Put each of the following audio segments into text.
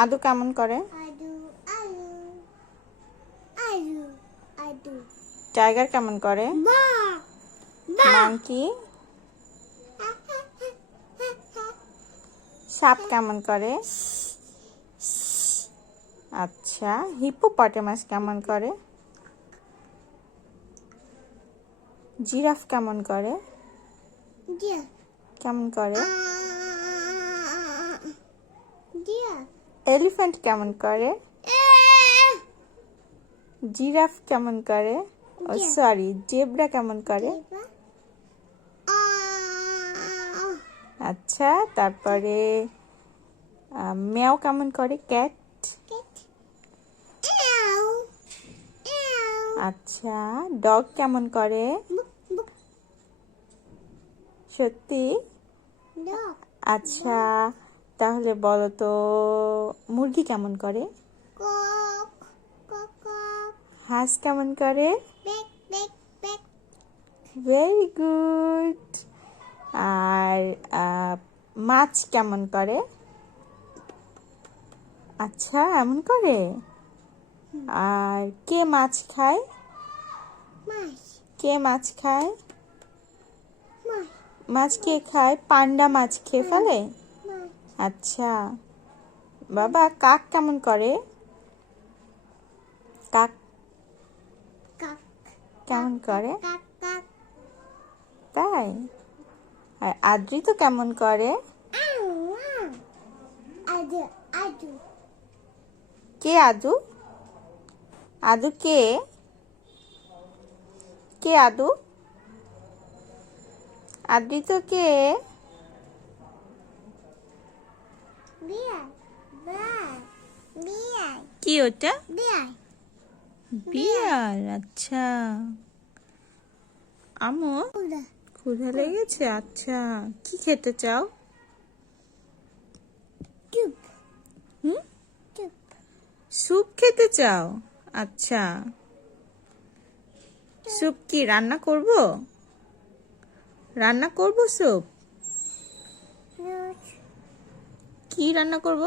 আদু কেমন করে? টাইগার কেমন করে? মাংকি। সাপ কেমন করে? আচ্ছা, হিপোপটেমাস কেমন করে? জিরাফ কেমন করে? কেমন করে? এলিফ্যান্ট কেমন করে? জিরাফ কেমন করে? ও সরি, জেব্রা কেমন করে? আচ্ছা, তারপরে ম্যাও কেমন করে? ক্যাট। আচ্ছা, ডগ কেমন করে? সত্যি? আচ্ছা, তাহলে বলো তো মুরগি কেমন করে? হাঁস কেমন করে? Very good. আর মাছ কেমন করে? আচ্ছা, এমন করে। আর কে মাছ খায়? কে মাছ খায়? মাছ কে খায়? পান্ডা মাছ খেয়ে ফেলে? আচ্ছা, বাবা কাক কেমন করে? কাক কেমন করে? তাই? আর আদ্রিত কেমন করে? কে আদু? আদু কে? কে আদু? আদ্রিত কে? কি ওটা? বিড়াল। আচ্ছা, আমু ক্ষুধা লেগেছে। আচ্ছা, কি খেতে চাও? স্যুপ খেতে চাও? আচ্ছা, স্যুপ কি রান্না করব? রান্না করব স্যুপ? কি রান্না করব?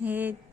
হেড।